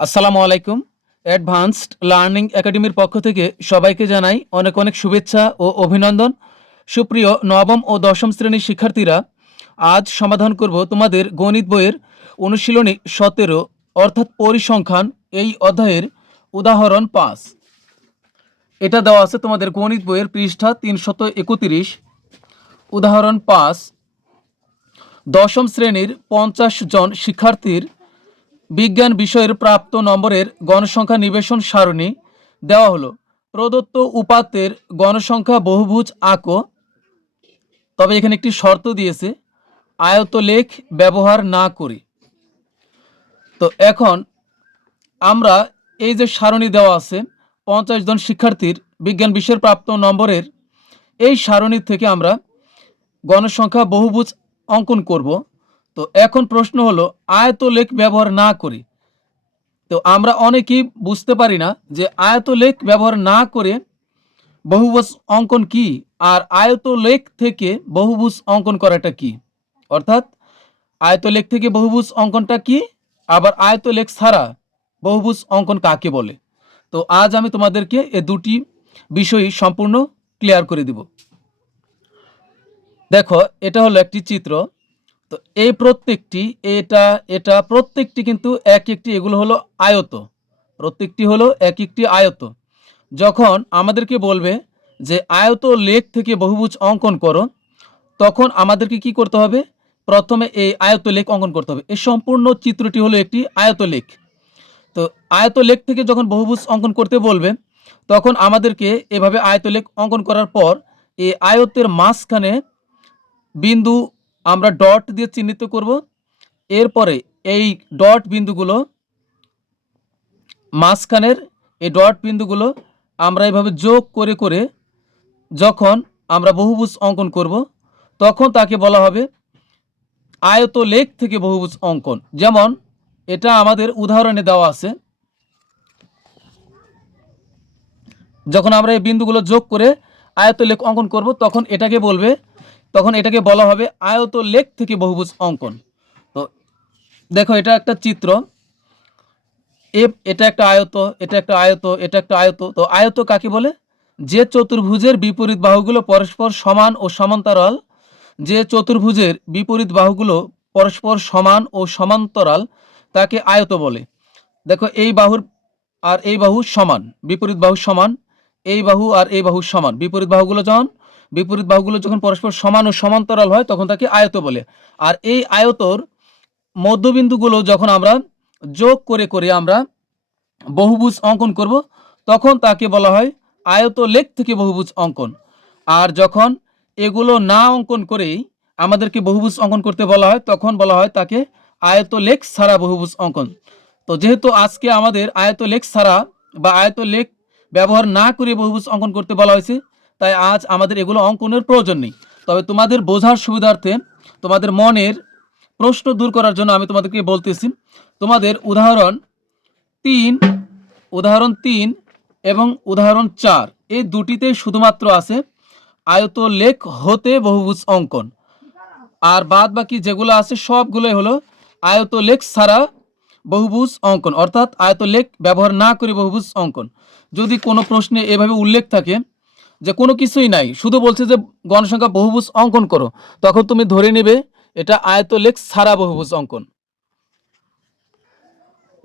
আসসালামু আলাইকুম। Advanced learning একাডেমির পক্ষ থেকে সবাইকে জানাই অনেক অনেক শুভেচ্ছা ও অভিনন্দন। সুপ্রিয় নবম ও দশম শ্রেণীর শিক্ষার্থীরা, আজ সমাধান করব তোমাদের গণিত বইয়ের অনুশীলনী 17 অর্থাৎ পরিসংখ্যান এই অধ্যায়ের উদাহরণ 5। এটা দেওয়া আছে তোমাদের গণিত বইয়ের পৃষ্ঠা 331। উদাহরণ 5, দশম শ্রেণীর 50 জন শিক্ষার্থীর বিজ্ঞান বিষয়ের প্রাপ্ত নম্বরের গণসংখ্যা নিবেশন সারণী দেওয়া হলো। প্রদত্ত উপাত্তের গণসংখ্যা বহুভুজ আঁকো। তবে এখানে একটি শর্ত দিয়েছে, আয়তলেখ ব্যবহার না করে। তো এখন আমরা এই যে সারণী দেওয়া আছে 50 জন শিক্ষার্থীর বিজ্ঞান বিষয়ের প্রাপ্ত নম্বরের, এই সারণী থেকে আমরা গণসংখ্যা বহুভুজ অঙ্কন করব। তো এখন প্রশ্ন হলো আয়তলেখ ব্যবহার না করে। তো আমরা অনেকেই বুঝতে পারি না যে আয়তলেখ ব্যবহার না করে বহুভুজ অঙ্কন কি, আর আয়তলেখ থেকে বহুভুজ অঙ্কন করাটা কি। অর্থাৎ আয়তলেখ থেকে বহুভুজ অঙ্কনটা কি, আবার আয়তলেখ ছাড়া বহুভুজ অঙ্কন কাকে বলে। তো আজ আমি তোমাদেরকে এই দুটি বিষয়ই সম্পূর্ণ ক্লিয়ার করে দিব। দেখো, এটা হলো একটি চিত্র। তো এই প্রত্যেকটি এটা প্রত্যেকটি কিন্তু এক একটি, এগুলো হলো আয়ত। প্রত্যেকটি হলো এক একটি আয়ত। যখন আমাদেরকে বলবে যে আয়ত লেখ থেকে বহুভুজ অঙ্কন করো, তখন আমাদেরকে কি করতে হবে? প্রথমে এই আয়ত লেখ অঙ্কন করতে হবে। এই সম্পূর্ণ চিত্রটি হলো একটি আয়ত লেখ। তো আয়ত লেখ থেকে যখন বহুভুজ অঙ্কন করতে বলবে, তখন আমাদেরকে এভাবে আয়ত লেখ অঙ্কন করার পর এই আয়তের মাঝখানে বিন্দু আমরা ডট দিয়ে চিহ্নিত করব। এরপরে এই ডট বিন্দুগুলো, মাঝখানের এই ডট বিন্দুগুলো আমরা এভাবে যোগ করে করে যখন আমরা বহুভুজ অঙ্কন করব, তখন তাকে বলা হবে আয়তলেখ থেকে বহুভুজ অঙ্কন। যেমন এটা আমাদের উদাহরণে দেওয়া আছে। যখন আমরা এই বিন্দুগুলো যোগ করে আয়তলেখ অঙ্কন করব, তখন এটাকে বলা হবে আয়তলেখ থেকে বহুভুজ অঙ্কন। তো দেখো, এটা একটা চিত্র। এটা একটা আয়ত, এটা একটা আয়ত, এটা একটা আয়ত। তো আয়ত কাকে বলে? যে চতুর্ভুজের বিপরীত বাহুগুলো পরস্পর সমান ও সমান্তরাল, যে চতুর্ভুজের বিপরীত বাহুগুলো পরস্পর সমান ও সমান্তরাল তাকে আয়ত বলে। দেখো, এই বাহুর আর এই বাহু সমান, বিপরীত বাহু সমান, এই বাহু আর এই বাহু সমান। বিপরীত বাহুগুলো যখন পরস্পর সমান ও সমান্তরাল হয়, তখন তাকে আয়ত বলে। আর এই আয়তর মধ্যবিন্দুগুলো যখন আমরা যোগ করে করে আমরা বহুভুজ অঙ্কন করব, তখন তাকে বলা হয় আয়তলেখ থেকে বহুভুজ অঙ্কন। আর যখন এগুলো না অঙ্কন করেই আমাদেরকে বহুভুজ অঙ্কন করতে বলা হয়, তখন বলা হয় তাকে আয়তলেখ ছাড়া বহুভুজ অঙ্কন। তো যেহেতু আজকে আমাদের আয়তলেখ ছাড়া বা আয়তলেখ ব্যবহার না করে বহুভুজ অঙ্কন করতে বলা হয়েছে, তাই আজ আমাদের এগুলো অঙ্কনের প্রয়োজন নেই। তবে তোমাদের বোঝার সুবিধার্থে, তোমাদের মনের প্রশ্ন দূর করার জন্য আমি তোমাদেরকে বলতেছি, তোমাদের উদাহরণ 3 এবং উদাহরণ 4 এই দুটিতে শুধুমাত্র আছে আয়তলেখ হতে বহুভুজ অঙ্কন। আর বাদ বাকি যেগুলো আছে সবগুলোই হলো আয়তলেখ ছাড়া বহুভুজ অঙ্কন, অর্থাৎ আয়তলেখ ব্যবহার না করে বহুভুজ অঙ্কন। যদি কোনো প্রশ্নে এভাবে উল্লেখ থাকে যে কোনো কিছুই নাই, শুধু বলছে যে গণসংখ্যা বহুভুজ অঙ্কন করো, তখন তুমি ধরে নেবে এটা আয়তলেখ ছাড়া বহুভুজ অঙ্কন।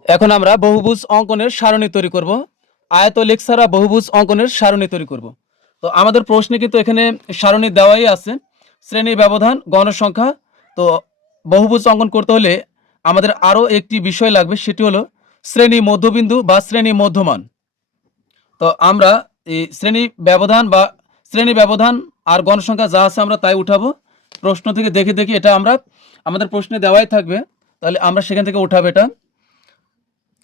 এখন আমরা বহুভুজ অঙ্কনের সারণী তৈরি করব। আয়তলেখ ছাড়া বহুভুজ অঙ্কনের সারণী তৈরি করব। তো আমাদের প্রশ্নে কিন্তু এখানে সারণী দেওয়াই আছে, শ্রেণী ব্যবধান, গণসংখ্যা। তো বহুভুজ অঙ্কন করতে হলে আমাদের আরও একটি বিষয় লাগবে, সেটি হলো শ্রেণী মধ্যবিন্দু বা শ্রেণী মধ্যমান। তো আমরা এই শ্রেণী ব্যবধান আর গণসংখ্যা যা আছে আমরা তাই উঠাবো। প্রশ্ন থেকে দেখে দেখে, এটা আমরা আমাদের প্রশ্নে দেওয়াই থাকবে, তাহলে আমরা সেখান থেকে উঠাবো। এটা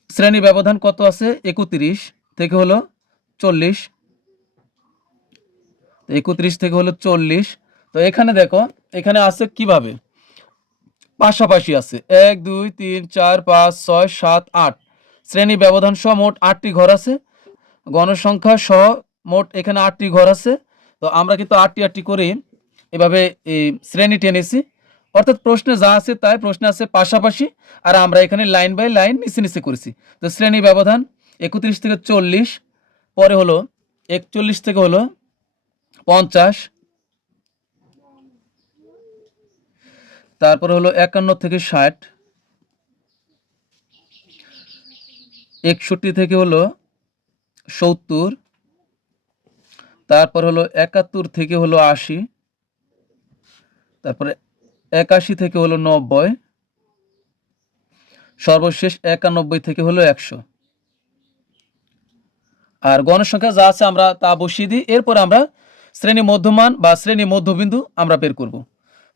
শ্রেণী ব্যবধান কত আছে? 31 থেকে হলো 40, 31 থেকে হলো 40। তো এখানে দেখো, এখানে আছে কিভাবে পাশাপাশি আছে 1 2 3 4 5 6 7 8 শ্রেণী ব্যবধান সহ মোট 8টি ঘর আছে, গণসংখ্যা সহ মোট এখানে 8টি ঘর আছে। তো আমরা কিন্তু 8টি 8টি করে এভাবে এই শ্রেণী টেনেছি। অর্থাৎ প্রশ্নে যা আছে তাই, প্রশ্নে আছে পাশাপাশি, আর আমরা এখানে লাইন বাই লাইন নিচে নিচে করেছি। তো শ্রেণী ব্যবধান 31 থেকে 40, পরে হলো 41 থেকে হলো 50, তারপরে হলো 51 থেকে 60, 61 থেকে হলো 70, তারপর হলো 71 থেকে হলো 80, তারপরে 81 থেকে হলো 90, সর্বশেষ 91 থেকে হলো 100। আর গণসংখ্যা যা আছে আমরা তা বসিয়ে দিই, এরপর আমরা শ্রেণী মধ্যমান বা শ্রেণী মধ্যবিন্দু আমরা বের করব।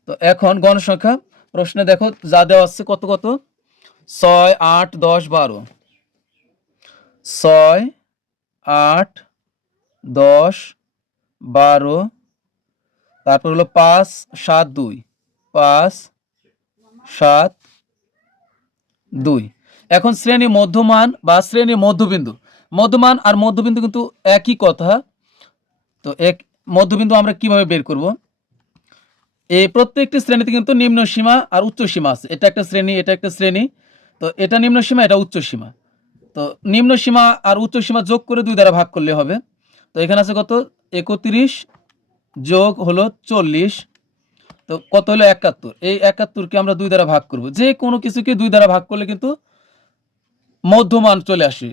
তো এখন গণসংখ্যা প্রশ্নে দেখো যা দেওয়া আছে, কত কত, 6, 8, 10, 12, 6, 8, 10, 12, তারপর হলো 5, 7, 2, 5, 7, 2। এখন শ্রেণী মধ্যমান বা শ্রেণী মধ্যবিন্দু, মধ্যমান আর মধ্যবিন্দু কিন্তু একই কথা। তো এক মধ্যবিন্দু আমরা কিভাবে বের করব? এই প্রত্যেকটি শ্রেণীতে কিন্তু নিম্ন সীমা আর উচ্চ সীমা আছে। এটা একটা শ্রেণী, এটা একটা শ্রেণী। তো এটা নিম্ন সীমা, এটা উচ্চ সীমা। তো নিম্ন সীমা আর উচ্চ সীমা যোগ করে 2 দ্বারা ভাগ করলে হবে। তো এখানে আছে কত, 31 যোগ হলো 40, তো কত হলো 71। এই 71কে আমরা 2 দ্বারা ভাগ করব। যে কোনো কিছুকে 2 দ্বারা ভাগ করলে কিন্তু মধ্যমান চলে আসে,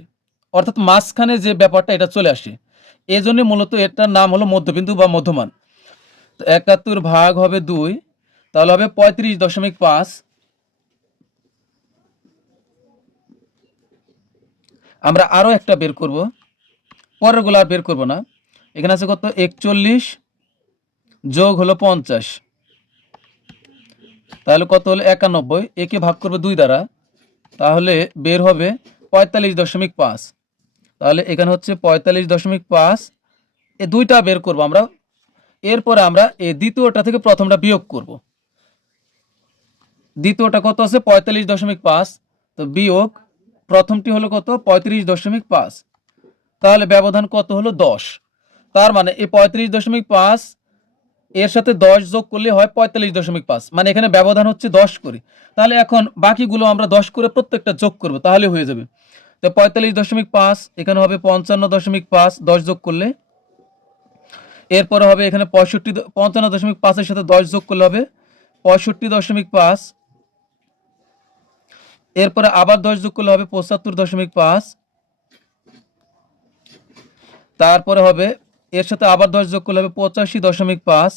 অর্থাৎ মাঝখানে যে ব্যাপারটা এটা চলে আসে। এই জন্য মূলত এটার নাম হলো মধ্যবিন্দু বা মধ্যমান। তো 71 ভাগ হবে 2, তাহলে হবে 35.5। আমরা আরো একটা বের করব, পরেরগুলো আর বের করব না। এখানে আছে কত, 41 যোগ হলো 50, তাহলে কত হলো 91। একে ভাগ করবে 2 দ্বারা, তাহলে বের হবে 45.5। তাহলে এখানে হচ্ছে 45.5। এই দুইটা বের করব আমরা। এরপরে আমরা এই দ্বিতীয়টা থেকে প্রথমটা বিয়োগ করব। দ্বিতীয়টা কত আছে, 45.5, তো বিয়োগ প্রথমটি হলো কত, 35.5। তাহলে ব্যবধান কত হলো, 10। তার মানে এই 35.5 এর সাথে 10 যোগ করলে হয় 45.5, মানে এখানে ব্যবধান হচ্ছে 10 করে। তাহলে এখন বাকিগুলো আমরা 10 করে প্রত্যেকটা যোগ করব, তাহলে হয়ে যাবে। তো 45.5 এখানে হবে 55.5, 10 যোগ করলে। এরপরে হবে এখানে 55.5 এর সাথে 10 যোগ করলে হবে 65.5। এরপরে আবার 10 যোগ করলে হবে 75.5। তারপরে হবে এর সাথে আবার 10 যোগ করলে হবে 85.5।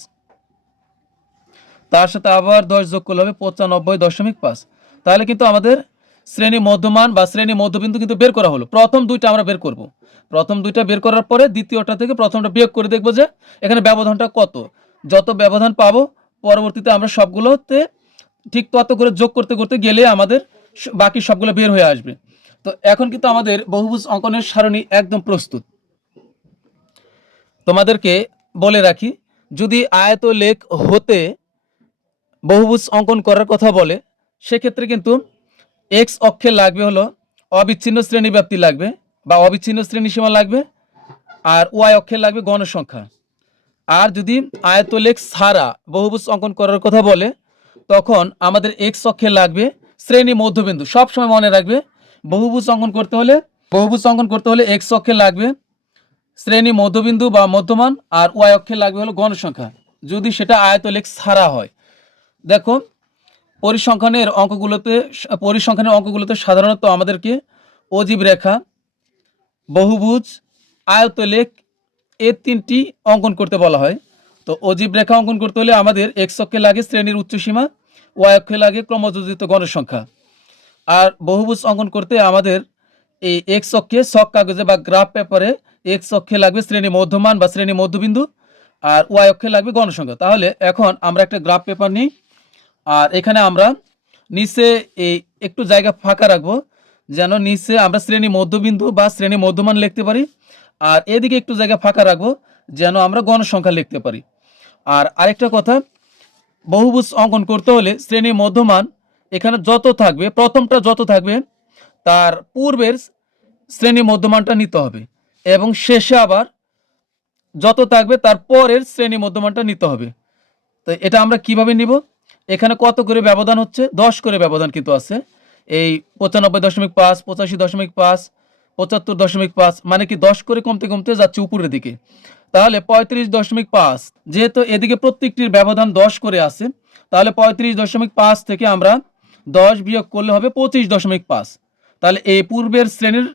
তার সাথে আবার 10 যোগ করলে হবে 95.5। তাহলে কিন্তু আমাদের শ্রেণী মধ্যমান বা শ্রেণী মধ্যবিন্দু কিন্তু বের করা হলো। প্রথম দুইটা আমরা বের করব। প্রথম দুইটা বের করার পরে দ্বিতীয়টা থেকে প্রথমটা বিয়োগ করে দেখব যে এখানে ব্যবধানটা কত। যত ব্যবধান পাবো পরবর্তীতে আমরা সবগুলোতে ঠিক তত করে যোগ করতে করতে গেলে আমাদের বাকি সবগুলো বের হয়ে আসবে। তো এখন কিন্তু আমাদের বহুভুজ অঙ্কনের সারণী একদম প্রস্তুত। তোমাদেরকে বলে রাখি, যদি আয়তলেখ হতে বহুভুজ অঙ্কন করার কথা বলে, সেক্ষেত্রে কিন্তু এক্স অক্ষে লাগবে হলো অবিচ্ছিন্ন শ্রেণীব্যাপ্তি লাগবে বা অবিচ্ছিন্ন শ্রেণীসীমা লাগবে, আর ওয়াই অক্ষে লাগবে গণসংখ্যা। আর যদি আয়তলেখ ছাড়া বহুভুজ অঙ্কন করার কথা বলে, তখন আমাদের এক্স অক্ষে লাগবে শ্রেণী মধ্যবিন্দু। সবসময় মনে রাখবে, বহুভুজ অঙ্কন করতে হলে এক্স অক্ষে লাগবে শ্রেণী মধ্যবিন্দু বা মধ্যমান, আর ওয়াই অক্ষে লাগবে হলো গণসংখ্যা, যদি সেটা আয়তলেখ ছাড়া হয়। দেখো, পরিসংখ্যানের অঙ্কগুলোতে সাধারণত আমাদেরকে অজীব রেখা, বহুভুজ, আয়তলেখ এর 3টি অঙ্কন করতে বলা হয়। তো অজীব রেখা অঙ্কন করতে হলে আমাদের এক্স অক্ষে লাগে শ্রেণীর উচ্চসীমা, ওয়াই অক্ষে লাগে ক্রমযোজিত গণসংখ্যা। আর বহুভুজ অঙ্কন করতে আমাদের এই এক্স অক্ষে ছক কাগজে বা গ্রাফ পেপারে এক্স অক্ষে লাগবে শ্রেণী মধ্যমান বা শ্রেণী মধ্যবিন্দু, আর ওয়াই অক্ষে লাগবে গণসংখ্যা। তাহলে এখন আমরা একটা গ্রাফ পেপার নিই, আর এখানে আমরা নিচে এই একটু জায়গা ফাঁকা রাখবো, যেন নিচে আমরা শ্রেণী মধ্যবিন্দু বা শ্রেণী মধ্যমান লিখতে পারি, আর এদিকে একটু জায়গা ফাঁকা রাখবো যেন আমরা গণসংখ্যা লিখতে পারি। আর আরেকটা কথা, বহুভুজ অঙ্কন করতে হলে শ্রেণী মধ্যমান এখানে যত থাকবে, প্রথমটা যত থাকবে তার পূর্বের শ্রেণী মধ্যমানটা নিতে হবে, এবং শেষে আবার যত থাকবে তার পরের শ্রেণী মধ্যমানটা নিতে হবে। তো এটা আমরা কিভাবে নিব? এখানে কত করে ব্যবধান হচ্ছে? 10 করে ব্যবধান কিন্তু আছে। এই 95.5, 85.5, 75.5 মানে কি 10 করে কমতে, কমতে যাচ্ছে উপরের দিকে। তাহলে 35.5 যেহেতু এদিকে প্রত্যেকটির ব্যবধান 10 করে আছে, তাহলে 35.5 থেকে আমরা 10 বিয়োগ করলে হবে 25.5। তাহলে এই পূর্বের শ্রেণীর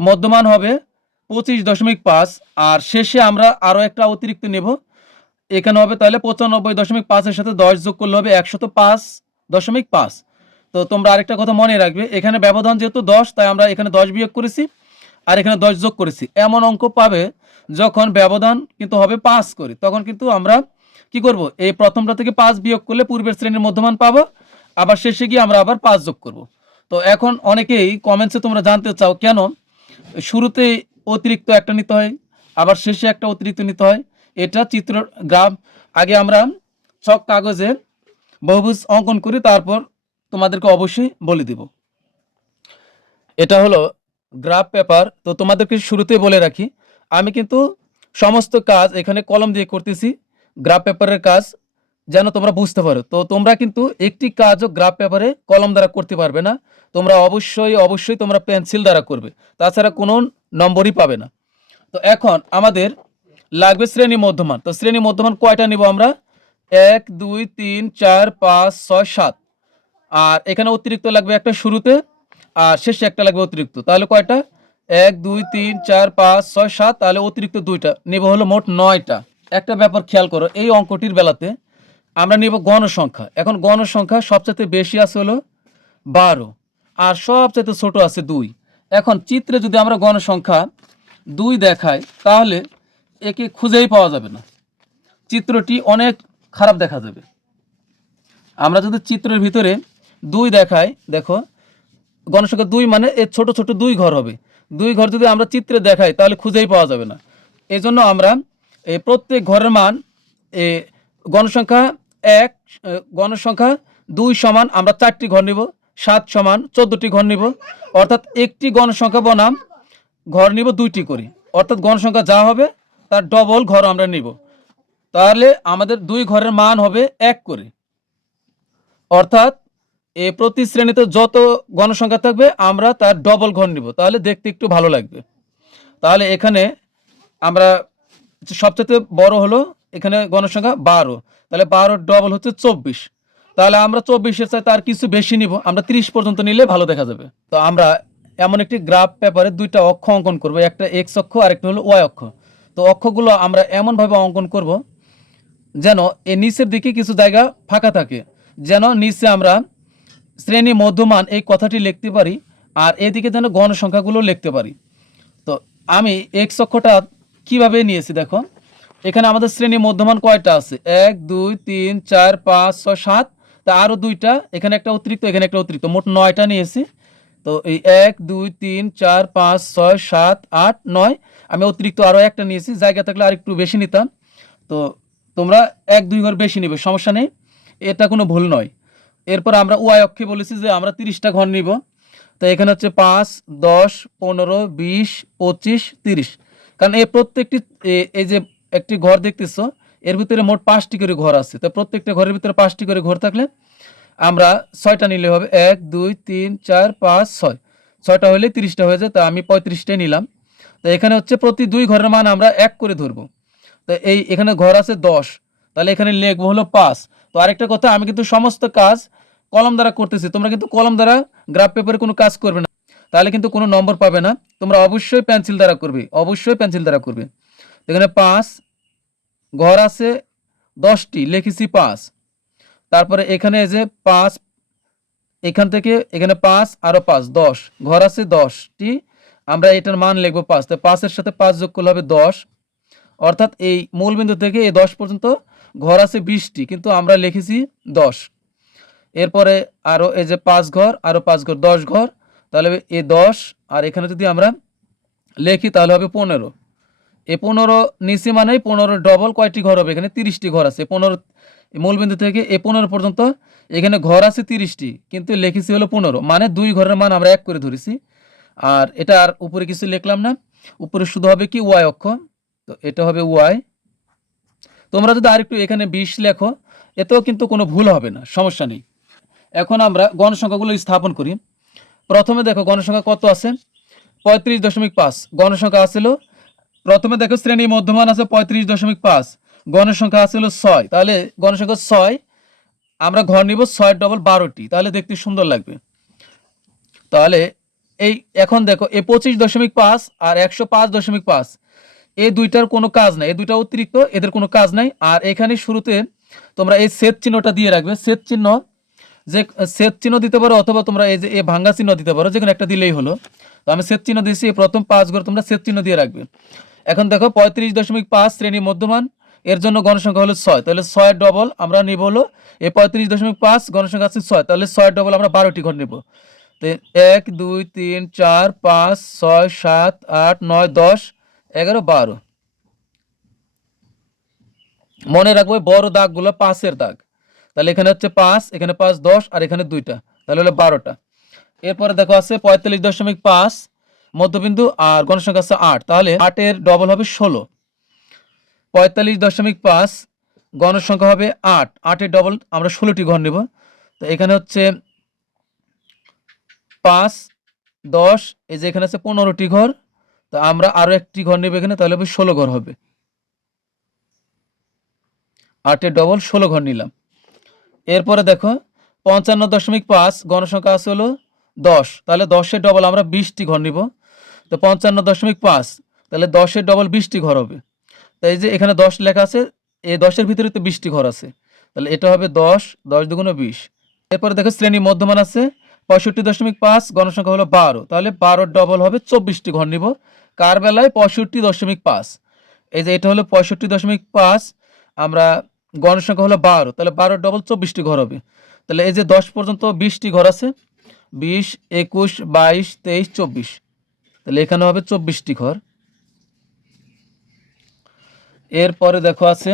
মধ্যমান হবে 25.5 আর শেষে আমরা আরও একটা অতিরিক্ত নেব। এখানে হবে তাহলে 95.5 এর সাথে 10 যোগ করলে হবে 105.5। তো তোমরা আরেকটা কথা মনে রাখবে, এখানে ব্যবধান যেহেতু 10 তাই আমরা এখানে 10 বিয়োগ করেছি আর এখানে 10 যোগ করেছি। এমন অঙ্ক পাবে যখন ব্যবধান কিন্তু হবে 5 করে, তখন কিন্তু আমরা কি করব, এই প্রথমটা থেকে 5 বিয়োগ করলে পূর্বের শ্রেণীর মধ্যমান পাবো, আবার শেষে গিয়ে আমরা আবার 5 যোগ করব। তো এখন অনেকেই কমেন্টসে তোমরা জানতে চাও কেন শুরুতেই অতিরিক্ত একটা নিতে হয় আবার শেষে একটা অতিরিক্ত নিতে হয়। এটা চিত্র গ্রাফ আগে আমরা ছক কাগজে বহুভুজ অঙ্কন করি, তারপর তোমাদেরকে অবশ্যই বলে দিব। এটা হলো গ্রাফ পেপার। তো তোমাদেরকে শুরুতেই বলে রাখি, আমি কিন্তু সমস্ত কাজ এখানে কলম দিয়ে করতেছি, গ্রাফ পেপারের কাজ, যেন তোমরা বুঝতে পারো। তো তোমরা কিন্তু একটি কাজও গ্রাফ পেপারে কলম দ্বারা করতে পারবে না, তোমরা অবশ্যই তোমরা পেন্সিল দ্বারা করবে, তাছাড়া কোনো নম্বরই পাবে না। তো এখন আমাদের লাগবে শ্রেণী মধ্যমান। তো শ্রেণী মধ্যমান কয়টা নিব আমরা? 1 2 3 4 5 6 7, আর এখানে অতিরিক্ত লাগবে একটা শুরুতে আর শেষে একটা লাগবে অতিরিক্ত। তাহলে কয়টা? 1 2 3 4 5 6 7, তাহলে অতিরিক্ত দুইটা নিব, হলো মোট 9টা। একটা ব্যাপার খেয়াল করো, এই অঙ্কটির বেলাতে আমরা নিব গণসংখ্যা। এখন গণসংখ্যা সবচেয়ে বেশি আছে হলো 12 আর সবচেয়ে ছোট আছে 2। এখন চিত্রে যদি আমরা গণসংখ্যা 2 দেখাই তাহলে একে খুঁজেই পাওয়া যাবে না, চিত্রটি অনেক খারাপ দেখা যাবে। আমরা যদি চিত্রের ভিতরে 2 দেখাই, দেখো গণসংখ্যা 2 মানে এর ছোট ছোট 2 ঘর হবে। 2 ঘর যদি আমরা চিত্রে দেখাই তাহলে খুঁজেই পাওয়া যাবে না। এই জন্য আমরা এই প্রত্যেক ঘরের মান গণসংখ্যা 1 গণসংখ্যা 2 সমান আমরা 4টি ঘর নিব, 7 সমান 14টি ঘর নিব, অর্থাৎ একটি গণসংখ্যা বনাম ঘর নিব 2টি করে, অর্থাৎ গণসংখ্যা যা হবে তার ডবল ঘর আমরা নিব। তাহলে আমাদের 2 ঘরের মান হবে 1 করে, অর্থাৎ প্রতি শ্রেণীতে যত গণসংখ্যা থাকবে আমরা তার ডবল ঘর নিব, তাহলে দেখতে একটু ভালো লাগবে। তাহলে এখানে আমরা সবচেয়ে বড় হলো এখানে গণসংখ্যা 12, তাহলে 12 ডবল হচ্ছে 24। তাহলে আমরা 24-এর চাইতে আর কিছু বেশি নিব, আমরা 30 পর্যন্ত নিলে ভালো দেখা যাবে। তো আমরা এমন একটি গ্রাফ পেপারে 2টা অক্ষ অঙ্কন করব, একটা এক্স অক্ষ আর একটা হলো ওয়াই অক্ষ। তো অক্ষগুলো আমরা এমনভাবে অঙ্কন করব যেন এই নিচের দিকে কিছু জায়গা ফাঁকা থাকে, যেন নিচে আমরা শ্রেণী মধ্যমান এই কথাটি লিখতে পারি আর এদিকে যেন গণসংখ্যাগুলো লিখতে পারি। তো আমি এক্স অক্ষটা কিভাবে নিয়েছি দেখো, এখানে আমাদের শ্রেণী মধ্যমান কয়টা আছে? 1 2 3 4 5 6 7, তা আরও 2টা, এখানে একটা অতিরিক্ত এখানে একটা অতিরিক্ত, মোট 9টা নিয়েছি। তো এই 1 2 3 4 5 6 7 8 9, আমি অতিরিক্ত আরও একটা নিয়েছি, জায়গা থাকলে আর একটু বেশি নিতাম। তো তোমরা 1 2 ঘর বেশি নিবে, সমস্যা নেই, এটা কোনো ভুল নয়। এরপর আমরা ওয়াই অক্ষে বলেছি যে আমরা 30টা ঘর নিব। তো এখানে হচ্ছে 5 10 15 20 25 30, কারণ এই প্রত্যেকটি এই যে একটি ঘর দেখতেছো এর ভিতরে মোট 5টি করে ঘর আছে। তো প্রত্যেকটা ঘরের ভিতরে 5টি করে ঘর থাকলে আমরা 6টা নিলে হবে, 1 2 3 4 5 6, 6টা হলে 30টা হয়ে যায়, তো আমি 35টাই নিলাম। তো এখানে হচ্ছে প্রতি 2 ঘরের মান আমরা 1 করে ধরবো। তো এখানে ঘর আছে 10, তাহলে এখানে লিখবো হলো 5। তো আরেকটা কথা, আমি কিন্তু সমস্ত কাজ কলম দ্বারা করতেছি, তোমরা কিন্তু কলম দ্বারা গ্রাফ পেপারে কোনো কাজ করবে না, তাহলে কিন্তু কোনো নম্বর পাবে না। তোমরা অবশ্যই পেন্সিল দ্বারা করবে, অবশ্যই পেন্সিল দ্বারা করবে। এখানে 5 ঘর আছে 10টি, লিখেছি 5। তারপরে এখানে এই যে 5, এখান থেকে এখানে 5 আরও 5 10, ঘর আছে 10টি, আমরা এটার মান লিখবো 5। তো 5-এর সাথে 5 যোগ করলে হবে 10, অর্থাৎ এই মূলবিন্দু থেকে এই 10 পর্যন্ত ঘর আছে 20টি, কিন্তু আমরা লিখেছি 10। এরপরে আরও এই যে 5 ঘর আরও 5 ঘর 10 ঘর, তাহলে এই 10 আর এখানে যদি আমরা লিখি তাহলে হবে 15। এই 15 নিচে মানেই 15 ডবল কয়টি ঘর হবে? এখানে 30টি ঘর আছে। 15 মূলবিন্দু থেকে এই 15 পর্যন্ত এখানে ঘর আছে 30টি, কিন্তু লিখেছি হলো 15, মানে 2 ঘরের মান আমরা 1 করে ধরেছি। আর এটা আর উপরে কিছু লিখলাম না, উপরে শুধু হবে কি ওয়াই অক্ষ, তো এটা হবে ওয়াই। তোমরা যদি আরেকটু এখানে 20 লেখো, এতেও কিন্তু কোনো ভুল হবে না, সমস্যা নেই। এখন আমরা গণসংখ্যাগুলো স্থাপন করি। প্রথমে দেখো গণসংখ্যা কত আছে, 35.5। গণসংখ্যা আসছিল, প্রথমে দেখো শ্রেণী মধ্যমান আছে 35.5, গণসংখ্যা আসছিল 6, তাহলে গণসংখ্যা 6, আমরা ঘর নিব 6 ডবল 12টি, তাহলে দেখতে সুন্দর লাগবে। তাহলে এই এখন দেখো এই 25.5 আর 105.5, এই দুইটার কোনো কাজ নাই, এই দুইটা অতিরিক্ত, এদের কোনো কাজ নাই। আর এখানে শুরুতে তোমরা এই ছেদ চিহ্নটা দিয়ে রাখবে, ছেদ চিহ্ন, যে ছেদ চিহ্ন দিতে পারো অথবা তোমরা এই যে এই ভাঙ্গা চিহ্ন দিতে পারো, যে কোনো একটা দিলেই হলো। তো আমি ছেদ চিহ্ন দিয়েছি, প্রথম 5 ঘর তোমরা ছেদ চিহ্ন দিয়ে রাখবে। এখন দেখো 35.5 শ্রেণী মধ্যমান, এর জন্য গণসংখ্যা হলো 6, তাহলে 6 ডবল আমরা নিব হলো এই 35.5, গণসংখ্যা আছে 6, তাহলে 6 ডবল আমরা 12টি ঘর নিব। তো 1 2 3 4 5 6 7 8 9 10 11 12, মনে রাখবো বড় দাগগুলো 5-এর দাগ। তাহলে এখানে হচ্ছে 5, এখানে 5 10, আর এখানে 2টা, তাহলে হলো 12টা। এরপরে দেখো আছে 45.5 মধ্যবিন্দু, আর গণসংখ্যা আছে 8, তাহলে 8-এর ডবল হবে 16। 45.5 গণসংখ্যা হবে 8, 8-এর ডবল আমরা 16টি ঘর নেব। তো এখানে হচ্ছে 5 10, এই যে এখানে আছে 15টি ঘর, তো আমরা আরো একটি ঘর নেব এখানে, তাহলে হবে 16 ঘর হবে। 8-এর ডবল 16 ঘর নিলাম। এরপরে দেখো 55.5 গণসংখ্যা আছে হলো 10, তাহলে 10-এর ডবল আমরা 20টি ঘর নিব। তো 55.5, তাহলে 10-এর ডবল 20টি ঘর হবে। তাই যে এখানে 10 লেখা আছে, এই 10-এর ভিতরে তো 20টি ঘর আছে, তাহলে এটা হবে 10, 10 দুগুণে 20। এরপরে দেখো শ্রেণী মধ্যমান আছে 65.5, গণসংখ্যা হলো 12, তাহলে 12-এর ডবল হবে 24টি ঘর নিব। কার বেলায় 65.5, এই যে এটা হলো 65.5, আমরা গণসংখ্যা হলো 12, তাহলে 12-এর ডবল 24টি ঘর হবে। তাহলে এই যে 10 পর্যন্ত 20টি ঘর আছে, 20 21 22 23 24, তাহলে এখানে হবে 24টি ঘর। এরপরে দেখো আছে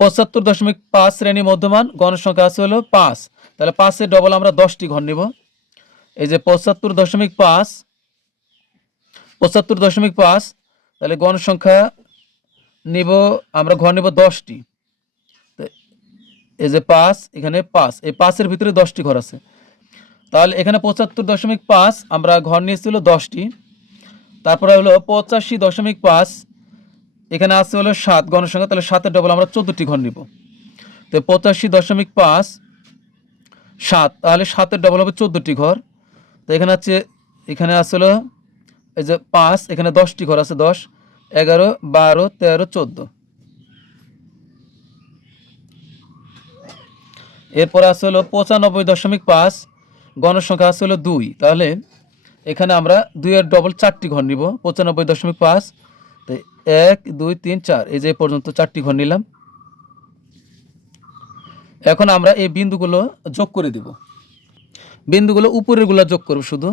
75.5 শ্রেণী মধ্যমান, গণসংখ্যা আছে হলো 5, তাহলে 5-এর ডবল আমরা 10টি ঘর নিব। এই যে 75.5, তাহলে গণসংখ্যা নিব আমরা ঘর নিব 10টি। এই যে 5, এখানে 5, এই 5-এর ভিতরে 10টি ঘর আছে, তাহলে এখানে 75.5 আমরা ঘর নিয়েছিল 10টি। তারপরে হলো 85.5, এখানে আছে হলো 7 গণসংখ্যা, তাহলে 7-এর ডবল আমরা 14টি ঘর নিব। তো 85.5 7, তাহলে 7-এর ডবল হবে 14টি ঘর। তো এখানে আছে, এখানে আসলে এই যে 5, এখানে 10টি ঘর আছে, 10 11 12 13 14। এরপরে আছে হলো 95.5 গণসংখ্যা আছে হলো 2, তাহলে এখানে আমরা 2-এর ডবল 4টি ঘর নিব। 95.5, তো 1 2 3 4, এই যে পর্যন্ত 4টি ঘর নিলাম। এখন আমরা এই বিন্দুগুলো যোগ করে দিব, বিন্দুগুলো উপরের গুলা যোগ করব শুধু।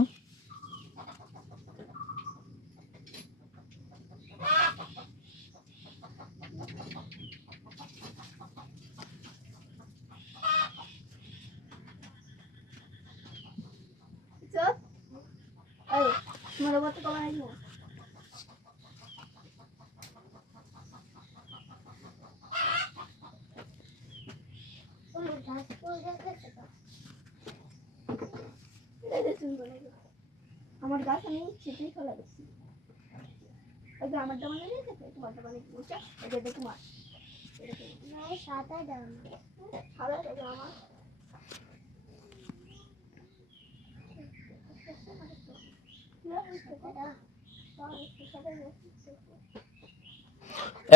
আমার গাছ আমি ছিটেই ফেলা গেছি, ওই যে আমারটা মানে নিয়ে গেছে, তোমারটা মানে বুঝছো, এটা দেখো মার না সাদা দাম, সাদা দেখো আমার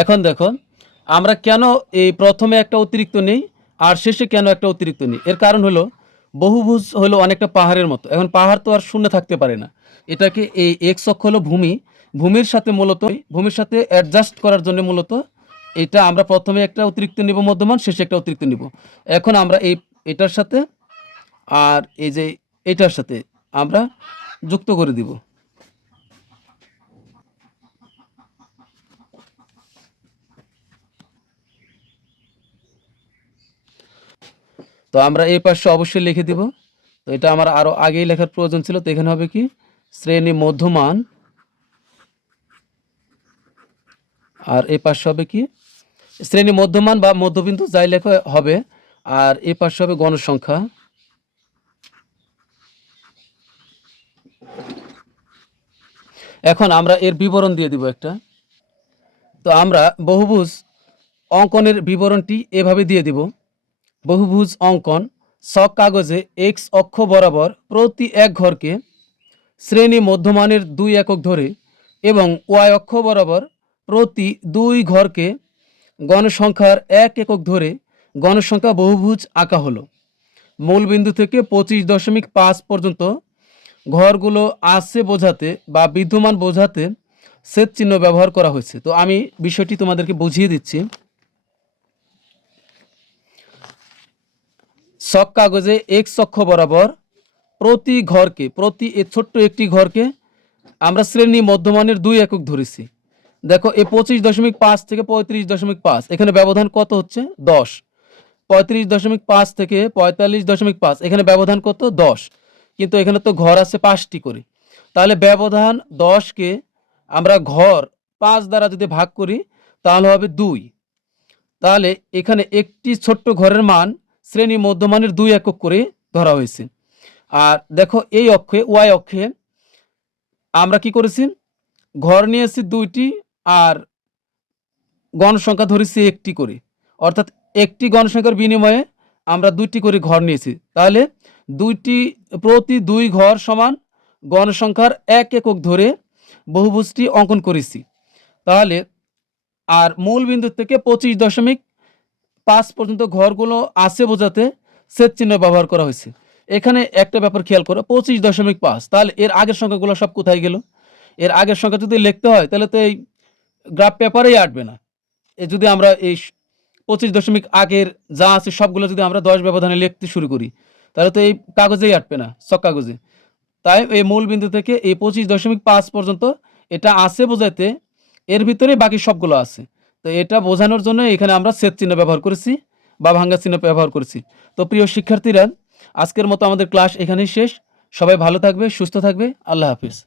এখন দেখো আমরা কেন এই প্রথমে একটা অতিরিক্ত নেই আর শেষে কেন একটা অতিরিক্ত নেই, এর কারণ হলো বহুভুজ হলো অনেকটা পাহাড়ের মতো। এখন পাহাড় তো আর শূন্য থাকতে পারে না, এটাকে এই এক্স অক্ষ হলো ভূমি, ভূমির সাথে মূলত ভূমির সাথে অ্যাডজাস্ট করার জন্য মূলত এটা আমরা প্রথমে একটা অতিরিক্ত নিব মধ্যমান, শেষে একটা অতিরিক্ত নিব। এখন আমরা এই এটার সাথে আর এই যে এটার সাথে আমরা যুক্ত করে দিব। তো আমরা এই পাশে অবশ্যই লিখে দিব। তো এটা আমার আরো আগেই লেখার প্রয়োজন ছিল, তো এখানে হবে কি শ্রেণী মধ্যমান, আর এই পাশে হবে কি শ্রেণী মধ্যমান বা মধ্যবিন্দু যাই লেখা হবে, আর এই পাশে হবে গণসংখ্যা। এখন আমরা এর বিবরণ দিয়ে দিব একটা। তো আমরা বহুভুজ অঙ্কনের বিবরণটি এভাবে দিয়ে দিব। বহুভুজ অঙ্কন: ছক কাগজে এক্স অক্ষ বরাবর প্রতি এক ঘরকে শ্রেণী মধ্যমানের 2 একক ধরে এবং ওয়াই অক্ষ বরাবর প্রতি 2 ঘরকে গণসংখ্যার 1 একক ধরে গণসংখ্যা বহুভুজ আঁকা হলো। মূল বিন্দু থেকে 25.5 পর্যন্ত ঘরগুলো আছে বোঝাতে বা বিদ্যমান বোঝাতে ছেদ চিহ্ন ব্যবহার করা হয়েছে। তো আমি বিষয়টি তোমাদেরকে বুঝিয়ে দিচ্ছি। ছক কাগজে এক্স অক্ষ বরাবর প্রতি ঘরকে, প্রতি ছোট্ট একটি ঘরকে আমরা শ্রেণী মধ্যমানের 2 একক ধরেছি। দেখো এই 25.5 থেকে 35.5, এখানে ব্যবধান কত হচ্ছে? 10। 35.5 থেকে 45.5, এখানে ব্যবধান কত? 10। কিন্তু এখানে তো ঘর আছে 5টি করে, তাহলে ব্যবধান 10কে আমরা ঘর 5 দ্বারা যদি ভাগ করি তাহলে হবে 2। তাহলে এখানে একটি ছোট্ট ঘরের মান শ্রেণী মধ্যমানের 2 একক করে ধরা হয়েছে। আর দেখো এই অক্ষে, ওয়াই অক্ষে আমরা কি করেছি? ঘর নিয়েছি 2টি আর গণসংখ্যা ধরেছি 1টি করে, অর্থাৎ একটি গণসংখ্যার বিনিময়ে আমরা 2টি করে ঘর নিয়েছি। তাহলে প্রতি 2 ঘর সমান গণসংখ্যার 1 একক ধরে বহুভুজটি অঙ্কন করেছি। তাহলে আর মূল বিন্দু থেকে 25.5 পর্যন্ত ঘরগুলো আছে বোঝাতে ছেদ চিহ্ন ব্যবহার করা হয়েছে। এখানে একটা ব্যাপার খেয়াল করো, 25.5, তাহলে এর আগের সংখ্যাগুলো সব কোথায় গেল? এর আগের সংখ্যা যদি লিখতে হয় তাহলে তো এই গ্রাফ পেপারেই আঁটবে না। যদি আমরা এই 25 আগের যা আছে সবগুলো যদি আমরা 10 ব্যবধানে লিখতে শুরু করি তাহলে তো এই কাগজেই আঁটবে না, ছক কাগজে। তাই এই মূল বিন্দু থেকে এই 25.5 পর্যন্ত এটা আছে বোঝাতে এর ভিতরে বাকি সবগুলো আছে। তো এটা বোঝানোর জন্য এখানে আমরা ছেদ চিহ্ন ব্যবহার করেছি বা ভাঙ্গা চিহ্ন ব্যবহার করেছি। তো প্রিয় শিক্ষার্থীরা, আজকের মতো আমাদের ক্লাস এখানেই শেষ। সবাই ভালো থাকবে, সুস্থ থাকবে। আল্লাহ হাফিজ।